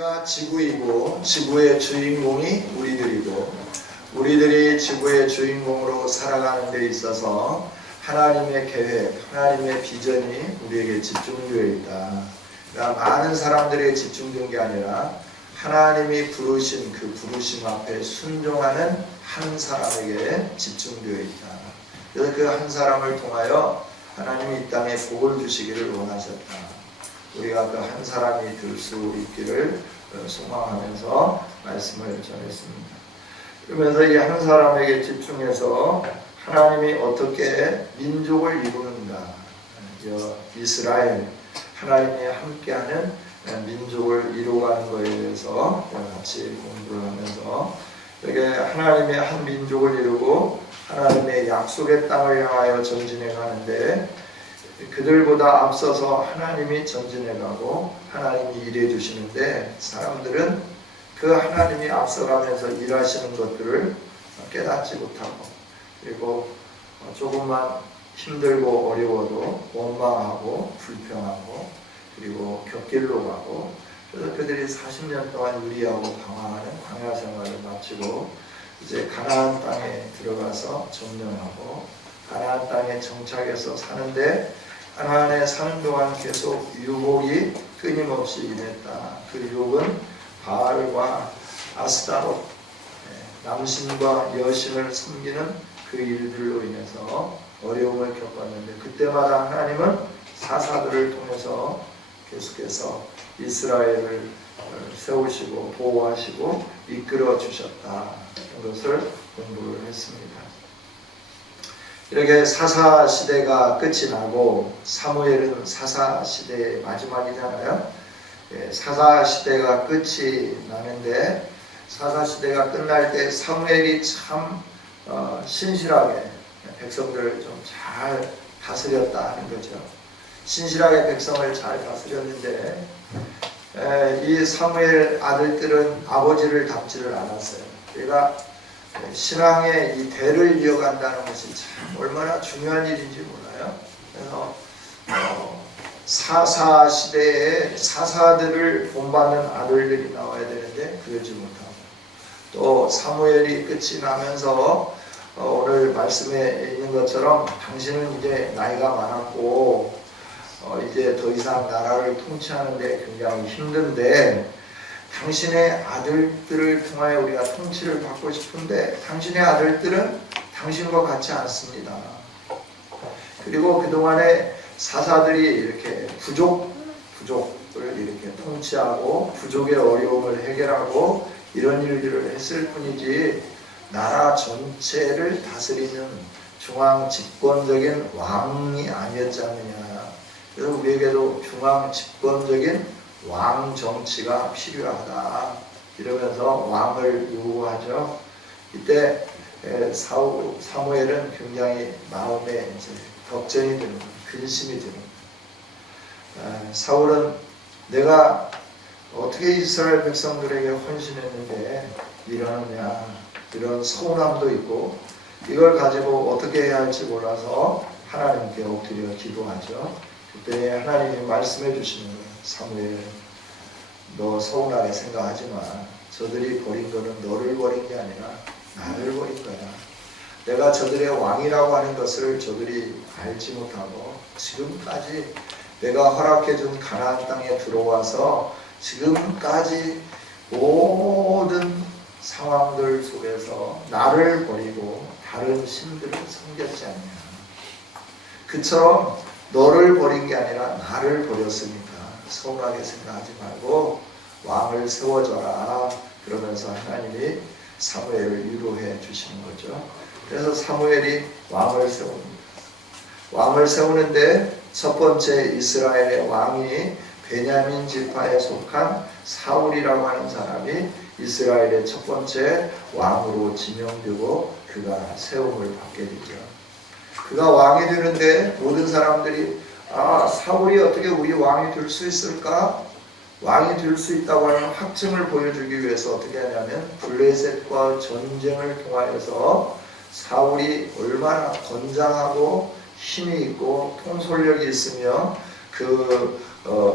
우리가 지구이고 지구의 주인공이 우리들이고 우리들이 지구의 주인공으로 살아가는 데 있어서 하나님의 계획, 하나님의 비전이 우리에게 집중되어 있다. 그러니까 많은 사람들에게 집중된 게 아니라 하나님이 부르신 그 부르심 앞에 순종하는 한 사람에게 집중되어 있다. 그래서 그 한 사람을 통하여 하나님이 이 땅에 복을 주시기를 원하셨다. 우리가 그 한 사람이 될 수 있기를 소망하면서 말씀을 전했습니다. 그러면서 이 한 사람에게 집중해서 하나님이 어떻게 민족을 이루는가, 이스라엘, 하나님이 함께하는 민족을 이루어가는 것에 대해서 같이 공부를 하면서 여기 하나님의 한 민족을 이루고 하나님의 약속의 땅을 향하여 전진해 가는데 그들보다 앞서서 하나님이 전진해 가고 하나님이 일해 주시는데 사람들은 그 하나님이 앞서가면서 일하시는 것들을 깨닫지 못하고 그리고 조금만 힘들고 어려워도 원망하고 불평하고 그리고 곁길로 가고 그래서 그들이 40년 동안 유리하고 방황하는 광야 생활을 마치고 이제 가나안 땅에 들어가서 점령하고 가나안 땅에 정착해서 사는데 가나안에 사는 동안 계속 유혹이 끊임없이 임했다. 그 유혹은 바알과 아스타롯, 남신과 여신을 섬기는 그 일들로 인해서 어려움을 겪었는데 그때마다 하나님은 사사들을 통해서 계속해서 이스라엘을 세우시고 보호하시고 이끌어 주셨다. 것을 공부를 했습니다. 이렇게 사사 시대가 끝이 나고 사무엘은 사사 시대의 마지막이잖아요. 사사 시대가 끝이 나는데 사사 시대가 끝날 때 사무엘이 참 신실하게 백성들을 좀 잘 다스렸다 하는 거죠. 신실하게 백성을 잘 다스렸는데 이 사무엘 아들들은 아버지를 닮지를 않았어요. 그러니까 신앙의 이 대를 이어간다는 것이 참 얼마나 중요한 일인지 몰라요. 그래서 사사 시대에 사사들을 본받는 아들들이 나와야 되는데 그러지 못하고 또 사무엘이 끝이 나면서 오늘 말씀에 있는 것처럼 당신은 이제 나이가 많았고 이제 더 이상 나라를 통치하는 데 굉장히 힘든데 당신의 아들들을 통하여 우리가 통치를 받고 싶은데 당신의 아들들은 당신과 같지 않습니다. 그리고 그동안에 사사들이 이렇게 부족을 이렇게 통치하고 부족의 어려움을 해결하고 이런 일들을 했을 뿐이지 나라 전체를 다스리는 중앙 집권적인 왕이 아니었지 않느냐. 그래서 우리에게도 중앙 집권적인 왕 정치가 필요하다. 이러면서 왕을 요구하죠. 이때 사무엘은 굉장히 마음에 이제 걱정이 드는 근심이 드는 사울은 내가 어떻게 이스라엘 백성들에게 헌신했는데 이러느냐 이런 서운함도 있고 이걸 가지고 어떻게 해야 할지 몰라서 하나님께 엎드려 기도하죠. 그때 하나님이 말씀해 주시는 거예요. 사무엘, 너 서운하게 생각하지 마. 저들이 버린 거는 너를 버린 게 아니라 나를 버린 거야. 내가 저들의 왕이라고 하는 것을 저들이 알지 못하고 지금까지 내가 허락해준 가나안 땅에 들어와서 지금까지 모든 상황들 속에서 나를 버리고 다른 신들을 섬겼지 않냐. 그처럼 너를 버린 게 아니라 나를 버렸으니까 서운하게 생각하지 말고 왕을 세워줘라. 그러면서 하나님이 사무엘을 위로해 주시는 거죠. 그래서 사무엘이 왕을 세웁니다. 왕을 세우는데 첫 번째 이스라엘의 왕이 베냐민 지파에 속한 사울이라고 하는 사람이 이스라엘의 첫 번째 왕으로 지명되고 그가 세움을 받게 되죠. 그가 왕이 되는데 모든 사람들이 사울이 어떻게 우리 왕이 될 수 있을까? 왕이 될 수 있다고 하는 확증을 보여주기 위해서 어떻게 하냐면 블레셋과 전쟁을 통하여서 사울이 얼마나 건장하고 힘이 있고 통솔력이 있으며 그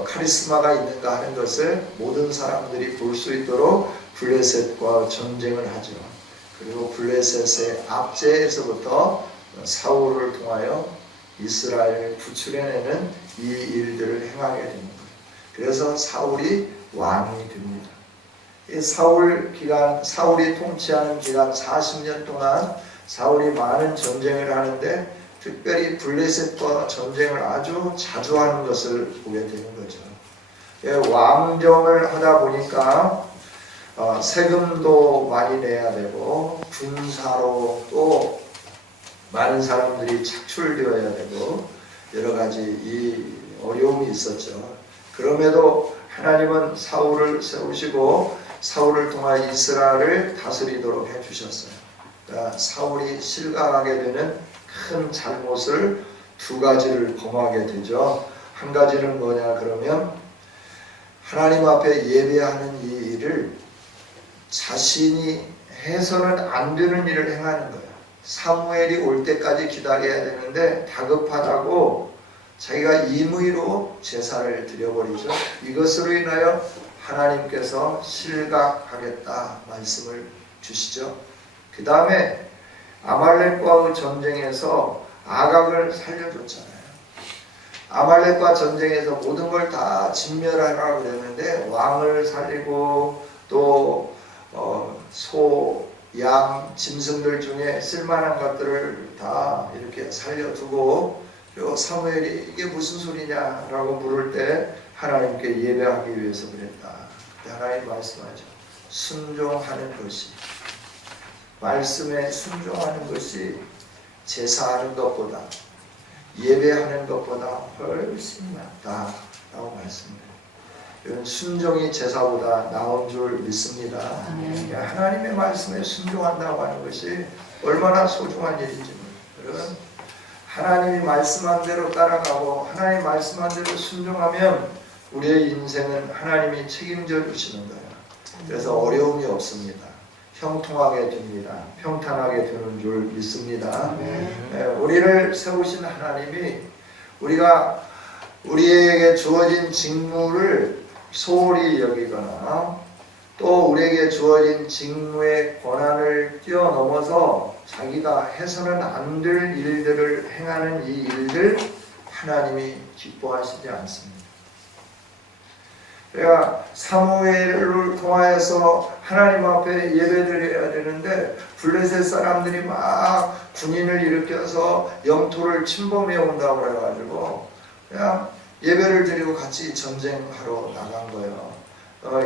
카리스마가 있는가 하는 것을 모든 사람들이 볼 수 있도록 블레셋과 전쟁을 하죠. 그리고 블레셋의 압제에서부터 사울을 통하여 이스라엘을 구출해내는 이 일들을 행하게 됩니다. 그래서 사울이 왕이 됩니다. 이 사울이 통치하는 기간 40년 동안 사울이 많은 전쟁을 하는데 특별히 블레셋과 전쟁을 아주 자주 하는 것을 보게 되는 거죠. 왕정을 하다 보니까 세금도 많이 내야 되고 군사로 또 많은 사람들이 착출되어야 되고 여러 가지 이 어려움이 있었죠. 그럼에도 하나님은 사울을 세우시고 사울을 통하여 이스라엘을 다스리도록 해주셨어요. 그러니까 사울이 실각하게 되는 큰 잘못을 두 가지를 범하게 되죠. 한 가지는 뭐냐 그러면 하나님 앞에 예배하는 이 일을 자신이 해서는 안 되는 일을 행하는 거예요. 사무엘이 올 때까지 기다려야 되는데 다급하다고 자기가 임의로 제사를 드려버리죠. 이것으로 인하여 하나님께서 실각하겠다 말씀을 주시죠. 그 다음에 아말렉과의 전쟁에서 아각을 살려줬잖아요. 아말렉과 전쟁에서 모든 걸 다 진멸하라고 그랬는데 왕을 살리고 또 소, 양, 짐승들 중에 쓸만한 것들을 다 이렇게 살려두고 그리고 사무엘이 이게 무슨 소리냐라고 물을 때 하나님께 예배하기 위해서 그랬다. 그때 하나님 말씀하죠. 순종하는 것이 말씀에 순종하는 것이 제사하는 것보다 예배하는 것보다 훨씬 낫다라고 말씀해요. 이런 순종이 제사보다 나은 줄 믿습니다. 하나님의 말씀에 순종한다고 하는 것이 얼마나 소중한 일인지 모르겠어요. 하나님이 말씀한 대로 따라가고 하나님 말씀한 대로 순종하면 우리의 인생은 하나님이 책임져 주시는 거예요. 그래서 어려움이 없습니다. 형통하게 됩니다. 평탄하게 되는 줄 믿습니다. 우리를 세우신 하나님이 우리에게 주어진 직무를 소홀히 여기거나 또 우리에게 주어진 직무의 권한을 뛰어넘어서 자기가 해서는 안 될 일들을 행하는 이 일들 하나님이 기뻐하시지 않습니다. 그러니까 사무엘을 통하여서 하나님 앞에 예배드려야 되는데 블레셋 사람들이 막 군인을 일으켜서 영토를 침범해 온다고 해가지고 그냥 예배를 드리고 같이 전쟁하러 나간 거예요.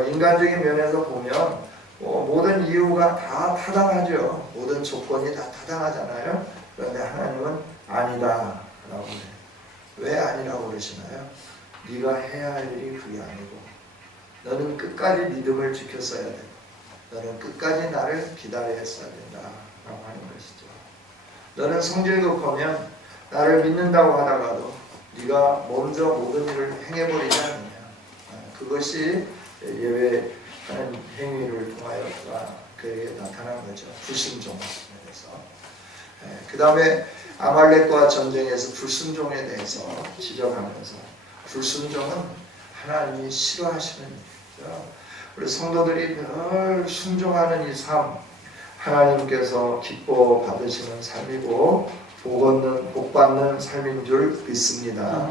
인간적인 면에서 보면 모든 이유가 다 타당하죠. 모든 조건이 다 타당하잖아요. 그런데 하나님은 아니다 라고 해요. 왜 아니라고 그러시나요? 네가 해야 할 일이 그게 아니고 너는 끝까지 믿음을 지켰어야 된다. 너는 끝까지 나를 기다렸어야 된다 라고 하는 것이죠. 너는 성질 급하면 나를 믿는다고 하다가도 네가 먼저 모든 일을 행해버리지 않느냐. 그것이 예배하는 행위를 통하여 그에게 나타난 거죠. 불순종에서. 그 다음에 아말렉과 전쟁에서 불순종에 대해서 지적하면서 불순종은 하나님이 싫어하시는 일이죠. 우리 성도들이 늘 순종하는 이 삶, 하나님께서 기뻐 받으시는 삶이고 복 받는 삶인 줄 믿습니다.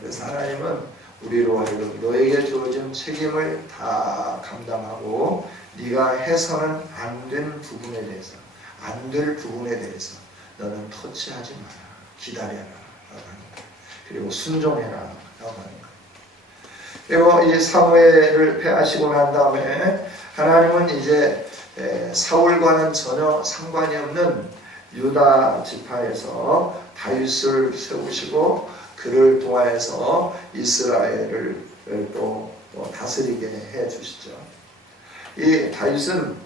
그래서 하나님은 우리로 하여금 너에게 주어진 책임을 다 감당하고 네가 해서는 안 된 부분에 대해서 안 될 부분에 대해서 너는 터치하지 마라. 기다려라 라고 하는 거예요. 그리고 순종해라 라고 하는 거예요. 그리고 이 사무엘을 패하시고 난 다음에 하나님은 이제 사울과는 전혀 상관이 없는 유다 지파에서 다윗을 세우시고 그를 통하여서 이스라엘을 또 다스리게 해 주시죠. 이 다윗은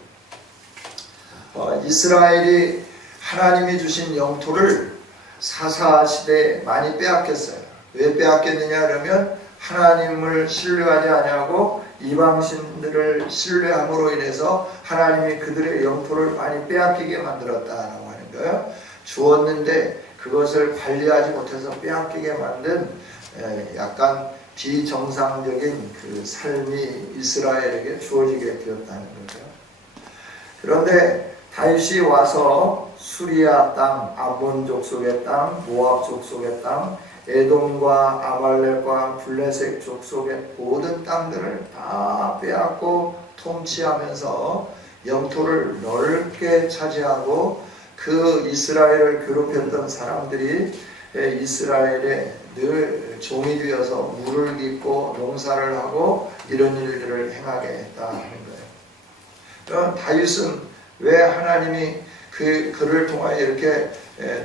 이스라엘이 하나님이 주신 영토를 사사 시대에 많이 빼앗겼어요. 왜 빼앗겼느냐 그러면 하나님을 신뢰하지 아니하고 이방신들을 신뢰함으로 인해서 하나님이 그들의 영토를 많이 빼앗기게 만들었다라고 하는 거예요. 주었는데 그것을 관리하지 못해서 빼앗기게 만든 약간 비정상적인 그 삶이 이스라엘에게 주어지게 되었다는 거죠. 그런데 다윗이 와서 수리아 땅, 암몬 족속의 땅, 모압 족속의 땅, 에돔과 아말렉과 블레셋 족속의 모든 땅들을 다 빼앗고 통치하면서 영토를 넓게 차지하고 그 이스라엘을 괴롭혔던 사람들이 이스라엘의 늘 종이 되어서 물을 깃고 농사를 하고 이런 일들을 행하게 했다는 거예요. 그럼 다윗은 왜 하나님이 그를 통하여 이렇게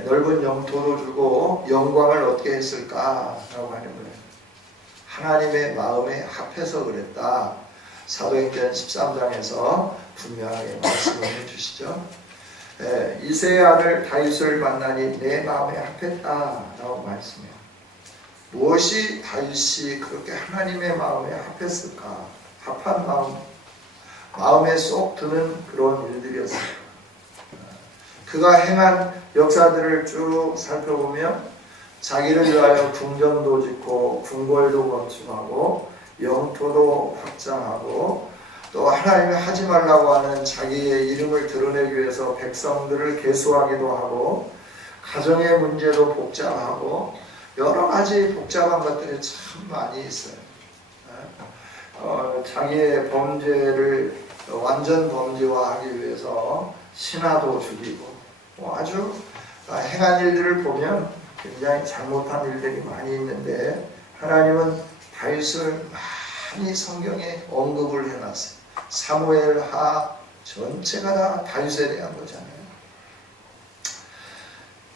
넓은 영토도 주고 영광을 얻게 했을까라고 하는 거예요. 하나님의 마음에 합해서 그랬다. 사도행전 13장에서 분명하게 말씀을 해주시죠. 이새의 아들 다윗을 만나니 내 마음에 합했다라고 말씀해요. 무엇이 다윗이 그렇게 하나님의 마음에 합했을까? 합한 마음에 쏙 드는 그런 일들이었어요. 그가 행한 역사들을 쭉 살펴보면 자기를 위하여 궁전도 짓고 궁궐도 건축하고 영토도 확장하고 또 하나님이 하지 말라고 하는 자기의 이름을 드러내기 위해서 백성들을 계수하기도 하고 가정의 문제도 복잡하고 여러 가지 복잡한 것들이 참 많이 있어요. 자기의 범죄를 완전 범죄화하기 위해서 신하도 죽이고 아주 행한 일들을 보면 굉장히 잘못한 일들이 많이 있는데 하나님은 다윗을 많이 성경에 언급을 해놨어요. 사무엘하 전체가 다 다윗에 대한 거잖아요.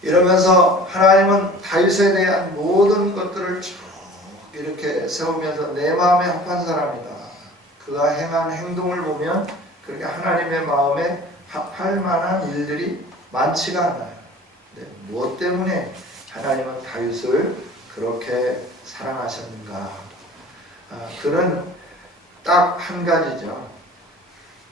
이러면서 하나님은 다윗에 대한 모든 것들을 쭉 이렇게 세우면서 내 마음에 합한 사람이다. 그가 행한 행동을 보면 그렇게 하나님의 마음에 합할 만한 일들이 많지가 않아요. 무엇 때문에 하나님은 다윗을 그렇게 사랑하셨는가? 그는 딱 한 가지죠.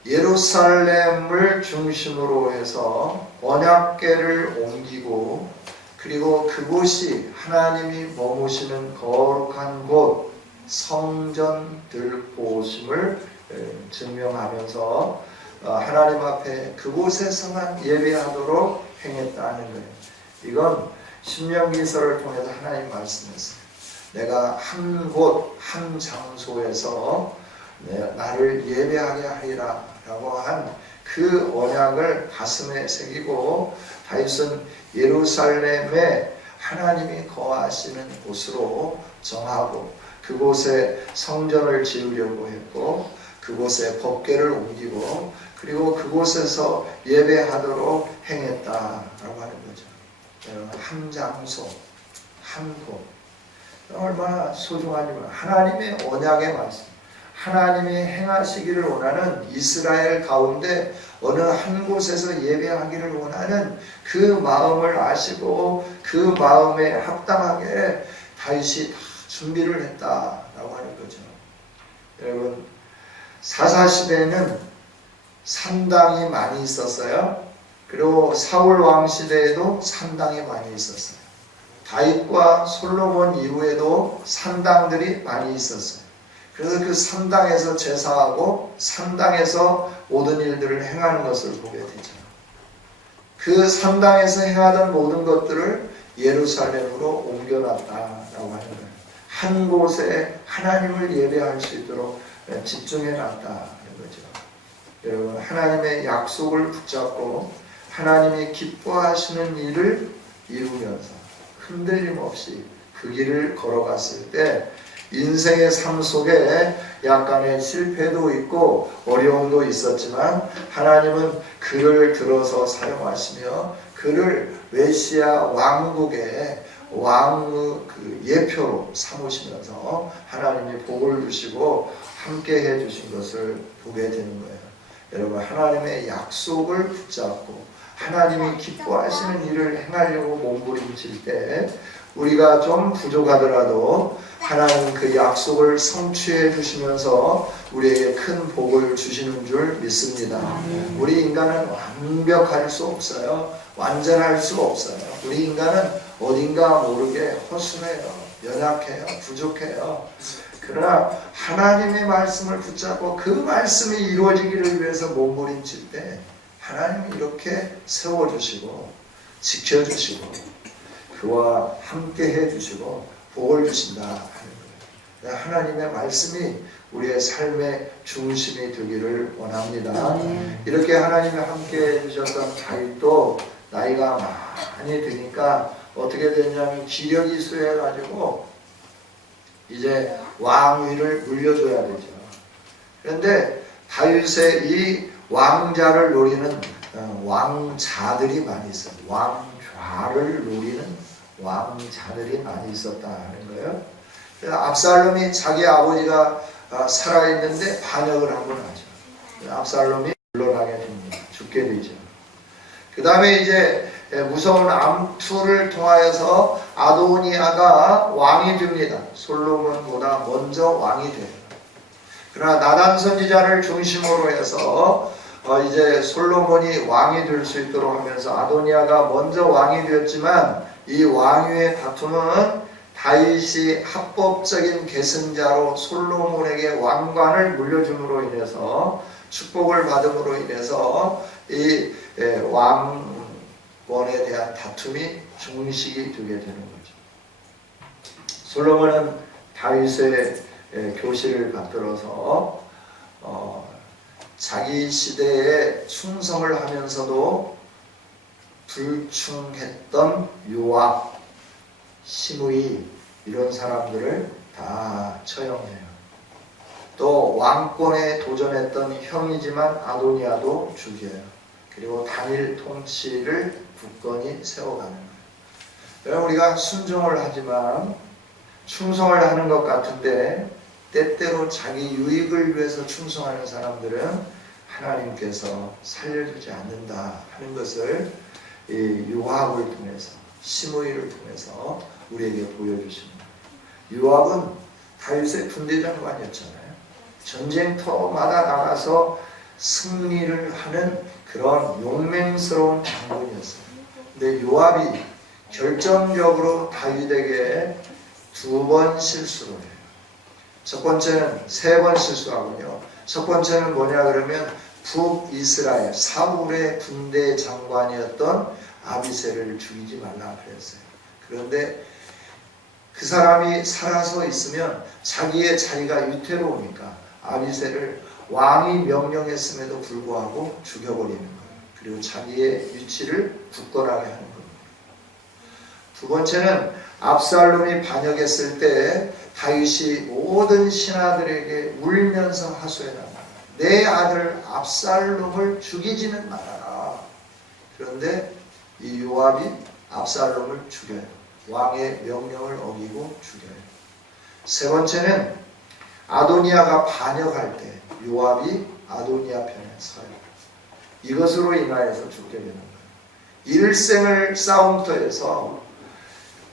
예루살렘을 중심으로 해서 언약궤를 옮기고 그리고 그곳이 하나님이 머무시는 거룩한 곳 성전 들보심을 증명하면서 하나님 앞에 그곳에서만 예배하도록 행했다는 거예요. 이건 신명기서를 통해서 하나님 말씀했어요. 내가 한 곳, 한 장소에서 나를 예배하게 하리라 라고 한 그 언약을 가슴에 새기고 다윗은 예루살렘에 하나님이 거하시는 곳으로 정하고 그곳에 성전을 지으려고 했고 그곳에 법궤를 옮기고 그리고 그곳에서 예배하도록 행했다라고 하는 거죠. 한 장소, 한 곳. 얼마나 소중하지만 하나님의 언약의 말씀, 하나님이 행하시기를 원하는 이스라엘 가운데 어느 한 곳에서 예배하기를 원하는 그 마음을 아시고 그 마음에 합당하게 다윗이 다 준비를 했다라고 하는 거죠. 여러분, 사사시대에는 산당이 많이 있었어요. 그리고 사울 왕 시대에도 산당이 많이 있었어요. 다윗과 솔로몬 이후에도 산당들이 많이 있었어요. 그래서 그 산당에서 제사하고 산당에서 모든 일들을 행하는 것을 보게 되죠. 그 산당에서 행하던 모든 것들을 예루살렘으로 옮겨놨다라고 하는 거예요. 한 곳에 하나님을 예배할 수 있도록 집중해놨다는 거죠. 여러분, 하나님의 약속을 붙잡고 하나님이 기뻐하시는 일을 이루면서 흔들림 없이 그 길을 걸어갔을 때 인생의 삶 속에 약간의 실패도 있고 어려움도 있었지만 하나님은 그를 들어서 사용하시며 그를 메시아 왕국의 왕의 그 예표로 삼으시면서 하나님이 복을 주시고 함께 해주신 것을 보게 되는 거예요. 여러분, 하나님의 약속을 붙잡고 하나님이 기뻐하시는 일을 행하려고 몸부림칠 때 우리가 좀 부족하더라도 하나님 그 약속을 성취해 주시면서 우리에게 큰 복을 주시는 줄 믿습니다. 우리 인간은 완벽할 수 없어요. 완전할 수 없어요. 우리 인간은 어딘가 모르게 허술해요. 연약해요. 부족해요. 그러나 하나님의 말씀을 붙잡고 그 말씀이 이루어지기를 위해서 몸부림칠 때 하나님이 이렇게 세워주시고 지켜주시고 그와 함께 해주시고 복을 주신다 하는 거예요. 하나님의 말씀이 우리의 삶의 중심이 되기를 원합니다. 이렇게 하나님이 함께 해주셨던 다윗도 나이가 많이 드니까 어떻게 됐냐면 기력이 수해가지고 이제 왕위를 물려줘야 되죠. 그런데 다윗의 이 왕자를 노리는 왕자들이 많이 있어요. 왕좌를 노리는 왕자들이 많이 있었다 하는 거예요. 그래서 압살롬이 자기 아버지가 살아있는데 반역을 한 번 하죠. 압살롬이 물러나게 됩니다. 죽게 되죠. 그 다음에 이제 무서운 암투를 통하여서 아도니아가 왕이 됩니다. 솔로몬보다 먼저 왕이 돼요. 그러나 나단 선지자를 중심으로 해서 이제 솔로몬이 왕이 될 수 있도록 하면서 아도니아가 먼저 왕이 되었지만 이 왕위의 다툼은 다윗이 합법적인 계승자로 솔로몬에게 왕관을 물려줌으로 인해서 축복을 받음으로 인해서 이 왕권에 대한 다툼이 중식이 되게 되는 거죠. 솔로몬은 다윗의 교실을 받들어서 자기 시대에 충성을 하면서도 불충했던 요압, 시므이 이런 사람들을 다 처형해요. 또 왕권에 도전했던 형이지만 아도니아도 죽여요. 그리고 단일 통치를 굳건히 세워가는 거예요. 우리가 순종을 하지만 충성을 하는 것 같은데 때때로 자기 유익을 위해서 충성하는 사람들은 하나님께서 살려주지 않는다 하는 것을 이 요압을 통해서 시므이를 통해서 우리에게 보여주십니다. 요압은 다윗의 군대장관이었잖아요. 전쟁터마다 나가서 승리를 하는 그런 용맹스러운 장군이었어요. 근데 요압이 결정적으로 다윗에게 2번 실수를 해요. 첫 번째는 3번 실수하군요. 첫 번째는 뭐냐 그러면 북이스라엘 사울의 군대 장관이었던 아비새를 죽이지 말라 그랬어요. 그런데 그 사람이 살아서 있으면 자기의 자리가 위태로우니까 아비새를 왕이 명령했음에도 불구하고 죽여버리는 거예요. 그리고 자기의 위치를 굳건하게 하는 겁니다. 두 번째는 압살롬이 반역했을 때 다윗이 모든 신하들에게 울면서 하소연합니다. 내 아들 압살롬을 죽이지는 말아라. 그런데 이 요압이 압살롬을 죽여요. 왕의 명령을 어기고 죽여요. 세 번째는 아도니아가 반역할 때 요압이 아도니아 편에 서요. 이것으로 인하여서 죽게 되는 거예요. 일생을 싸움터에서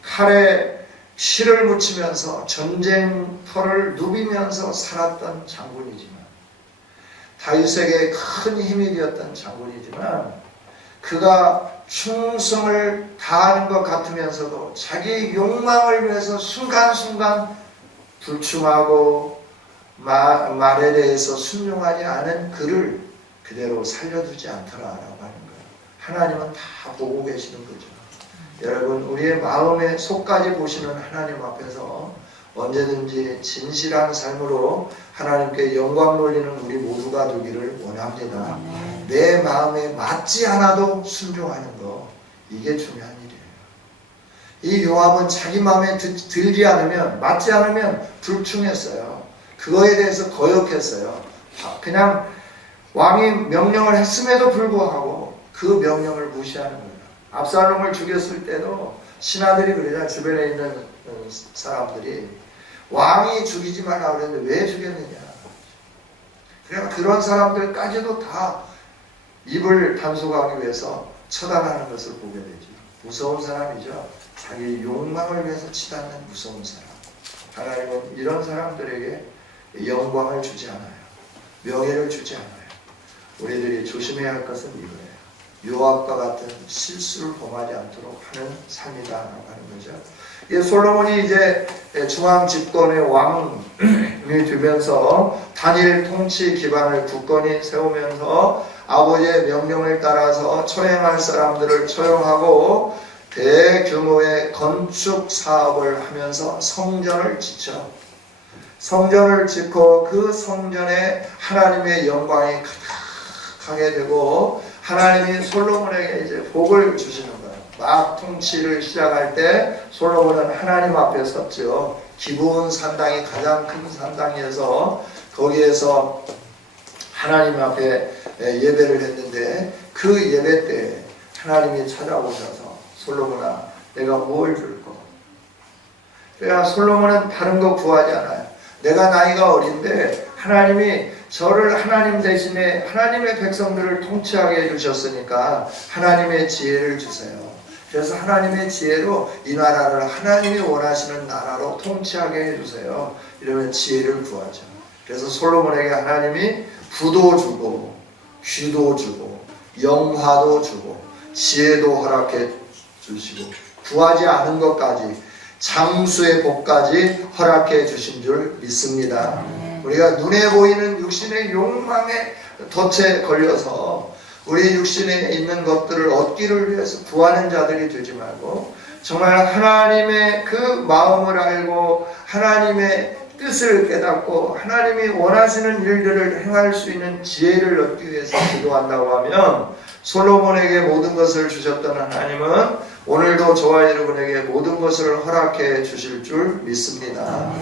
칼에 실을 묻히면서 전쟁터를 누비면서 살았던 장군이지만 다윗에게 큰 힘이 되었던 장군이지만 그가 충성을 다하는 것 같으면서도 자기 욕망을 위해서 순간순간 불충하고 말에 대해서 순종하지 않은 그를 그대로 살려두지 않더라라고 하는 거예요. 하나님은 다 보고 계시는 거죠. 여러분 우리의 마음의 속까지 보시는 하나님 앞에서 언제든지 진실한 삶으로 하나님께 영광 돌리는 우리 모두가 되기를 원합니다. 내 마음에 맞지 않아도 순종하는 거, 이게 중요한 일이에요. 이 요압은 자기 마음에 들지 않으면, 맞지 않으면 불충했어요. 그거에 대해서 거역했어요. 그냥 왕이 명령을 했음에도 불구하고 그 명령을 무시하는 거예요. 압살롬을 죽였을 때도 신하들이 그러잖아요. 주변에 있는 사람들이 왕이 죽이지 말라 그랬는데 왜 죽였느냐. 그러니까 그런 사람들까지도 다 입을 단속하기 위해서 처단하는 것을 보게 되죠. 무서운 사람이죠. 자기 욕망을 위해서 치닫는 무서운 사람. 하나님은 이런 사람들에게 영광을 주지 않아요. 명예를 주지 않아요. 우리들이 조심해야 할 것은 이거예요. 요압과 같은 실수를 범하지 않도록 하는 삶이다라고 하는 거죠. 예, 솔로몬이 이제 중앙 집권의 왕이 되면서 단일 통치 기반을 굳건히 세우면서 아버지의 명령을 따라서 처형할 사람들을 처형하고 대규모의 건축 사업을 하면서 성전을 짓고 그 성전에 하나님의 영광이 가득하게 되고 하나님이 솔로몬에게 이제 복을 주시는 거예요. 막 통치를 시작할 때 솔로몬은 하나님 앞에 섰죠. 기브온 산당이 가장 큰 산당이어서 거기에서 하나님 앞에 예배를 했는데 그 예배 때 하나님이 찾아오셔서 솔로몬아 내가 뭘 줄 거? 그러니까 솔로몬은 다른 거 구하지 않아요. 내가 나이가 어린데 하나님이 저를 하나님 대신에 하나님의 백성들을 통치하게 해주셨으니까 하나님의 지혜를 주세요. 그래서 하나님의 지혜로 이 나라를 하나님이 원하시는 나라로 통치하게 해주세요. 이러면 지혜를 구하죠. 그래서 솔로몬에게 하나님이 부도 주고 귀도 주고 영화도 주고 지혜도 허락해 주시고 구하지 않은 것까지 장수의 복까지 허락해 주신 줄 믿습니다. 우리가 눈에 보이는 육신의 욕망에 덫에 걸려서 우리 육신에 있는 것들을 얻기를 위해서 구하는 자들이 되지 말고 정말 하나님의 그 마음을 알고 하나님의 뜻을 깨닫고 하나님이 원하시는 일들을 행할 수 있는 지혜를 얻기 위해서 기도한다고 하면 솔로몬에게 모든 것을 주셨던 하나님은 오늘도 저와 여러분에게 모든 것을 허락해 주실 줄 믿습니다.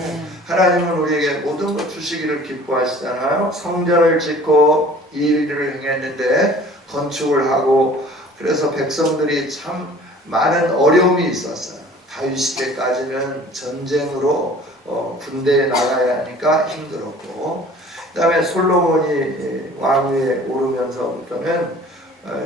하나님은 우리에게 모든 것 주시기를 기뻐하시잖아요. 성전을 짓고 이 일들을 행했는데 건축을 하고 그래서 백성들이 참 많은 어려움이 있었어요. 다윗 시대까지는 전쟁으로 군대에 나가야 하니까 힘들었고 그 다음에 솔로몬이 왕위에 오르면서부터는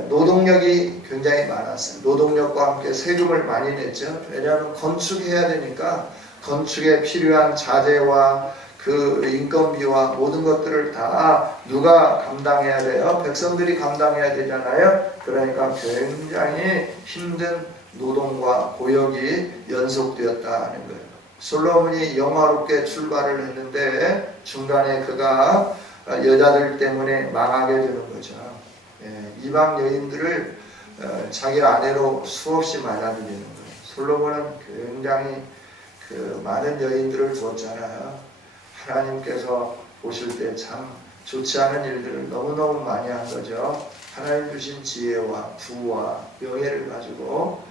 노동력이 굉장히 많았어요. 노동력과 함께 세금을 많이 냈죠. 왜냐하면 건축해야 되니까 건축에 필요한 자재와 그 인건비와 모든 것들을 다 누가 감당해야 돼요? 백성들이 감당해야 되잖아요. 그러니까 굉장히 힘든 노동과 고역이 연속되었다는 거예요. 솔로몬이 영화롭게 출발을 했는데 중간에 그가 여자들 때문에 망하게 되는 거죠. 이방 여인들을 자기 아내로 수없이 맞아들이는 거예요. 솔로몬은 굉장히 그 많은 여인들을 두었잖아요. 하나님께서 보실 때 참 좋지 않은 일들을 너무너무 많이 한 거죠. 하나님 주신 지혜와 부와 명예를 가지고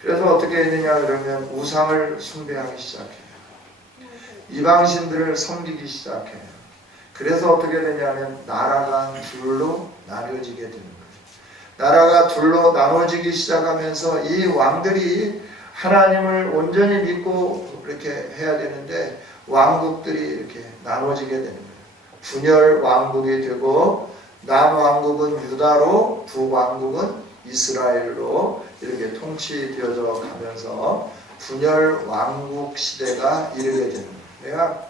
그래서 어떻게 했느냐 그러면 우상을 숭배하기 시작해요. 이방신들을 섬기기 시작해요. 그래서 어떻게 되냐면 나라가 둘로 나뉘어지게 되는 거예요. 나라가 둘로 나눠지기 시작하면서 이 왕들이 하나님을 온전히 믿고 이렇게 해야 되는데 왕국들이 이렇게 나눠지게 되는 거예요. 분열 왕국이 되고 남왕국은 유다로 북왕국은 이스라엘로 이렇게 통치되어져 가면서 분열 왕국 시대가 이르게 되는 거예요. 내가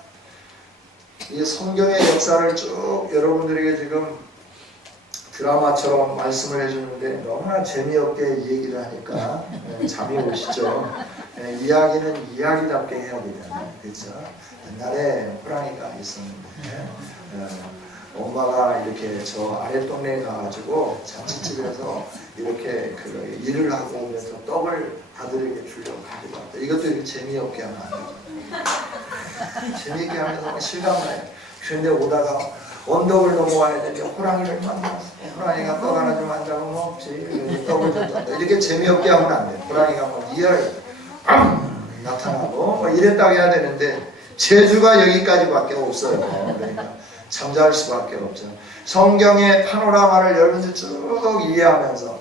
이 성경의 역사를 쭉 여러분들에게 지금 드라마처럼 말씀을 해주는데 너무나 재미없게 이 얘기를 하니까 잠이 오시죠. 이야기는 이야기답게 해야 되잖아요. 그렇죠? 옛날에 호랑이가 있었는데 엄마가 이렇게 저 아랫동네에 가가지고 잔치집에서 이렇게 그 일을 하고 오면서 떡을 아들에게 주려고 가지고 왔다. 이것도 이렇게 재미없게 하면 안 되죠. 재미있게 하면서 실감나요. 그런데 오다가 언덕을 넘어와야 되는데 호랑이를 만났어. 호랑이가 떡 하나 좀 안 잡으면 없지. 떡을 줬다. 이렇게 재미없게 하면 안 돼요. 호랑이가 뭐 이열 나타나고 뭐 이랬다고 해야 되는데 재주가 여기까지밖에 없어요. 그러니까 잠잘 수밖에 없죠. 성경의 파노라마를 열면서 쭉 이해하면서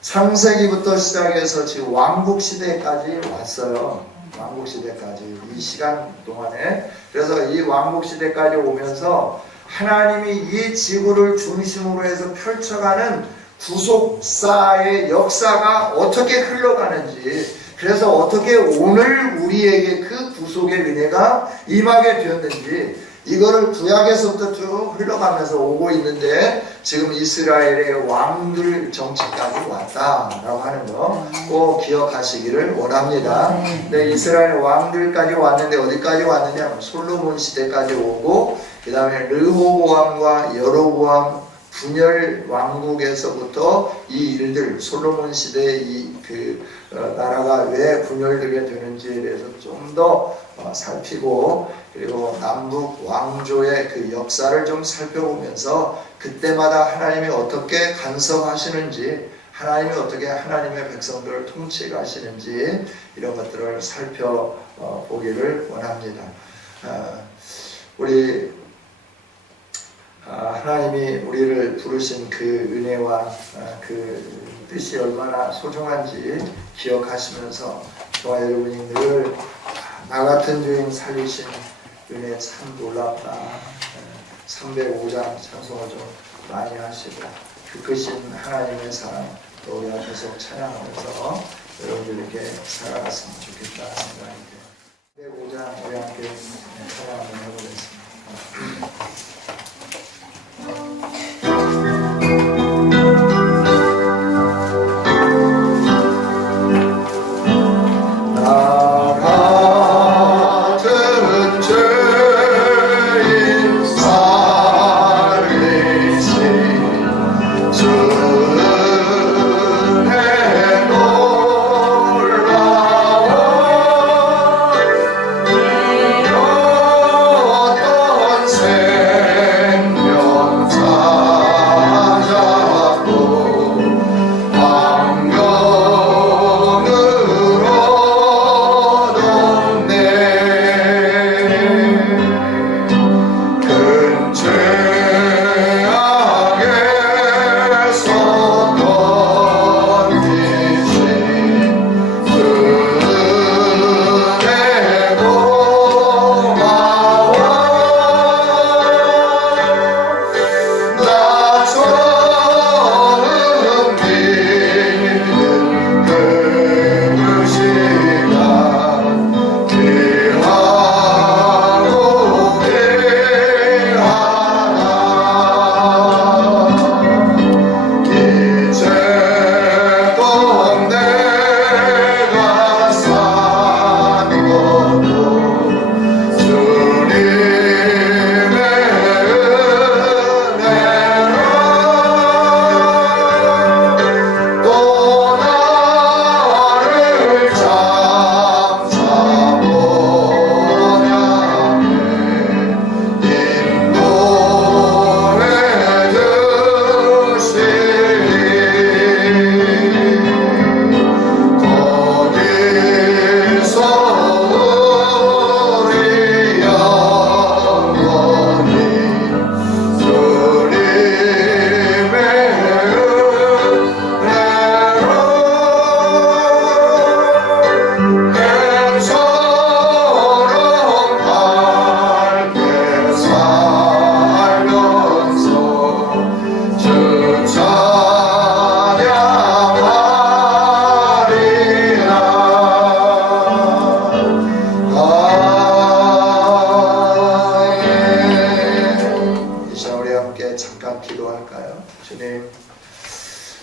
창세기부터 시작해서 지금 왕국시대까지 왔어요. 왕국시대까지 이 시간 동안에. 그래서 이 왕국시대까지 오면서 하나님이 이 지구를 중심으로 해서 펼쳐가는 구속사의 역사가 어떻게 흘러가는지, 그래서 어떻게 오늘 우리에게 그 구속의 은혜가 임하게 되었는지, 이거를 구약에서부터 쭉 흘러가면서 오고 있는데 지금 이스라엘의 왕들 정치까지 왔다라고 하는 거 꼭 기억하시기를 원합니다. 네, 이스라엘 왕들까지 왔는데 어디까지 왔느냐? 솔로몬 시대까지 오고 그 다음에 르호보암과 여로보암 분열 왕국에서부터 이 일들 솔로몬 시대의 나라가 왜 분열되게 되는지에 대해서 좀 더 살피고 그리고 남북 왕조의 그 역사를 좀 살펴보면서 그때마다 하나님이 어떻게 간섭하시는지 하나님이 어떻게 하나님의 백성들을 통치하시는지 이런 것들을 살펴보기를 원합니다. 우리 하나님이 우리를 부르신 그 은혜와 그 뜻이 얼마나 소중한지 기억하시면서 저와 여러분이 늘 나 같은 죄인 살리신 은혜 참 놀랍다. 305장 찬송을 좀 많이 하시고 그 크신 하나님의 사랑 또 우리 앞에서 찬양하면서 여러분들에게 살아갔으면 좋겠다는 생각이 들어요. 305장 우리 함께 찬양 한번 해보겠습니다.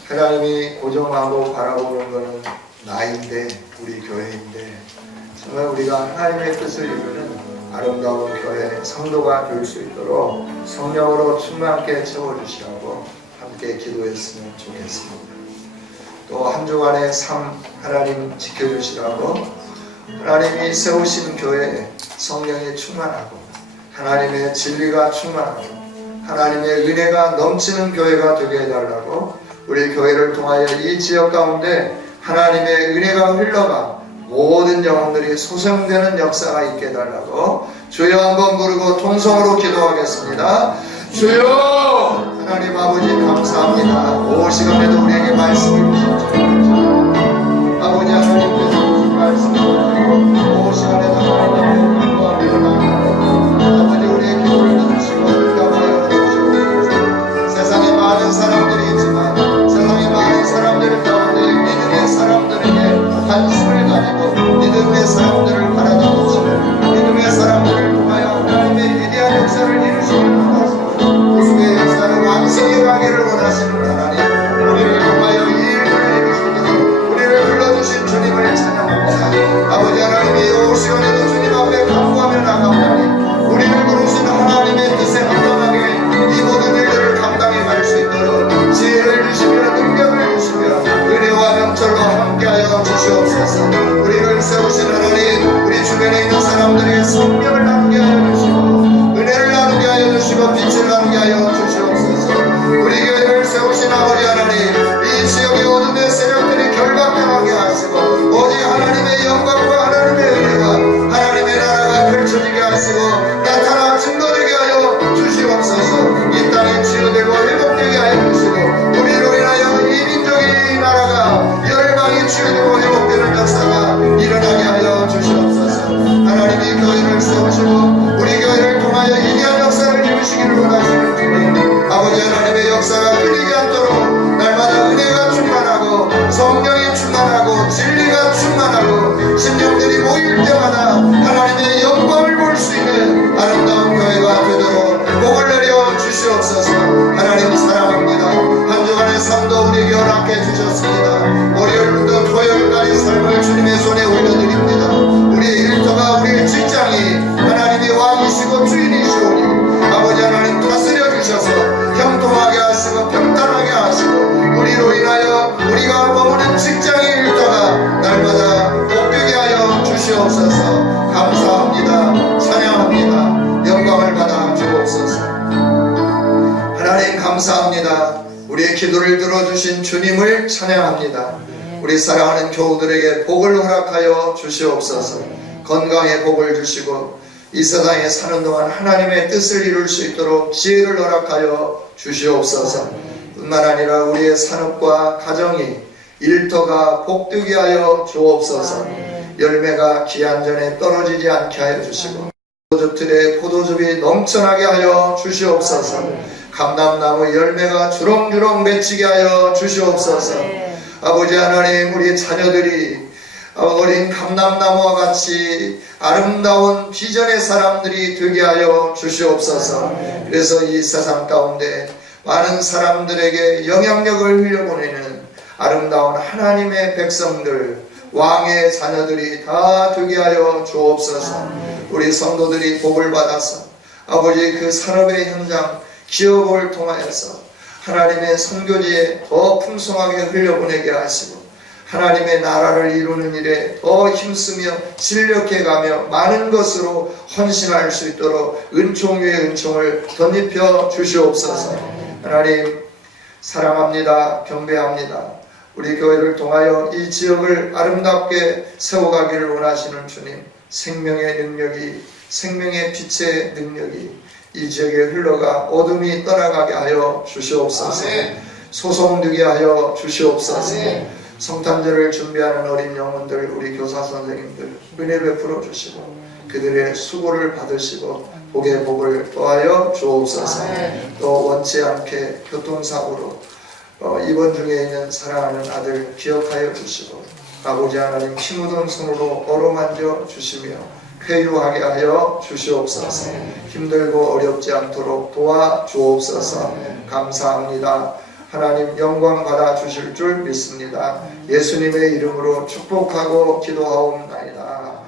하나님이 고정하고 바라보는 것은 나인데 우리 교회인데 정말 우리가 하나님의 뜻을 이루는 아름다운 교회 성도가 될 수 있도록 성령으로 충만하게 채워주시라고 함께 기도했으면 좋겠습니다. 또 한 주간의 삶 하나님 지켜주시라고 하나님이 세우신 교회에 성령이 충만하고 하나님의 진리가 충만하고 하나님의 은혜가 넘치는 교회가 되게 해달라고 우리 교회를 통하여 이 지역 가운데 하나님의 은혜가 흘러가 모든 영혼들이 소생되는 역사가 있게 해달라고 주여 한번 부르고 통성으로 기도하겠습니다. 주여 하나님 아버지 감사합니다. 오 시간에도 우리에게 말씀을 주시죠. 아버지 하나님께서 무슨 말씀을 주시고 오 시간에도 하나님의 기도합니다. 아버지 우리의 기도를 들으시고 응답하여 주시옵소서. 세상에 많은 사람들이 있지만 세상에 많은 사람들 가운데 믿음의 사람들에게 관심을 가지고 믿음의 사람들을 바라다 보시고 믿음의 사람들을 통하여 하나님의 위대한 역사 역사하시는 하나님, 우리를 통하여 이 일을 이루시고 우리를 불러주신 주님을 찬양합니다. 아버지 하나님, 이 시간에도 주님 앞에 간구하며 나가오니 우리를 부르신 하나님의 뜻에 합당하게 이 모든 일들을 감당해 갈 수 있도록 지혜를 주시며 능력을 주시며 은혜와 명철로 함께하여 주시옵소서. 우리를 세우신 하나님, 우리 주변에 있는 사람들에게 성령을 나누게 하여 주시고 은혜를 나누게 하여 주시고 빛을 나누게 하여 주시옵소서. 우리 교회를 세우신 아버지 하나님, 이 지역의 어둠의 세력들이 결박당하게 하시고 오직 하나님의 영광과 하나님의 은혜와 하나님의 나라가 펼쳐지게 하시고 나타나 증거되게 하여 주시옵소서. 이 땅이 치유되고 회복되게 하여 주시고 우리로 인하여 이 민족이 나라가 열방이 치유되고 회복되는 역사가 일어나게 하여 주시옵소서. 하나님이 교회를 세우시고 우리 교회를 통하여 이기한 역사를 이루시기를 원하시는 주님, 아버지 하나님의 역사가 끊이지 않도록 날마다 은혜가 충만하고 성령이 충만하고 진리가 충만하고 심령들이 모일 때마다 하나님의 영광을 볼 수 있는 아름다운 교회가 되도록 복을 내려 주시옵소서. 하나님 사랑합니다. 한 주간의 삶도 우리에게 허락해 주셨습니다. 월요일부터 토요일까지 삶을 주님의 손에 올려드립니다. 우리의 일터가 우리의 직장이 하나님의 왕이시고 주인이시오니 아버지 하나님 다스려 주셔서 형통하게 하시고 평탄하게 하시고 우리로 인하여 우리가 머무는 직장의 일터가 날마다 복되게 하여 주시옵소서. 감사합니다. 찬양합니다. 영광을 받아 주옵소서. 하나님 감사합니다. 우리의 기도를 들어주신 주님을 찬양합니다. 우리 사랑하는 교우들에게 복을 허락하여 주시옵소서. 건강에 복을 주시고 이 세상에 사는 동안 하나님의 뜻을 이룰 수 있도록 지혜를 허락하여 주시옵소서. 뿐만 아니라 우리의 산업과 가정이 일터가 복되게 하여 주옵소서. 열매가 기한 전에 떨어지지 않게 하여 주시고 포도즙틀에 포도즙이 넘쳐나게 하여 주시옵소서. 감람나무 열매가 주렁주렁 맺히게 하여 주시옵소서. 아버지 하나님, 우리 자녀들이 어린 감람나무와 같이 아름다운 비전의 사람들이 되게 하여 주시옵소서. 그래서 이 세상 가운데 많은 사람들에게 영향력을 흘려보내는 아름다운 하나님의 백성들, 왕의 자녀들이 다 되게 하여 주옵소서. 우리 성도들이 복을 받아서 아버지 그 산업의 현장, 기업을 통하여서 하나님의 선교지에 더 풍성하게 흘려보내게 하시고 하나님의 나라를 이루는 일에 더 힘쓰며 진력해가며 많은 것으로 헌신할 수 있도록 은총 위에 은총을 덧입혀 주시옵소서. 하나님 사랑합니다. 경배합니다. 우리 교회를 통하여 이 지역을 아름답게 세워가기를 원하시는 주님, 생명의 능력이, 생명의 빛의 능력이 이 지역에 흘러가 어둠이 떠나가게 하여 주시옵소서. 소송되게 하여 주시옵소서. 성탄절을 준비하는 어린 영혼들, 우리 교사 선생님들 은혜 베풀어 주시고 그들의 수고를 받으시고 복의 복을 더하여 주옵소서. 또 원치 않게 교통사고로 입원 중에 있는 사랑하는 아들 기억하여 주시고 아버지 하나님 피 묻은 손으로 어루만져 주시며 쾌유하게 하여 주시옵소서. 힘들고 어렵지 않도록 도와 주옵소서. 감사합니다. 하나님 영광 받아 주실 줄 믿습니다. 예수님의 이름으로 축복하고 기도하옵나이다.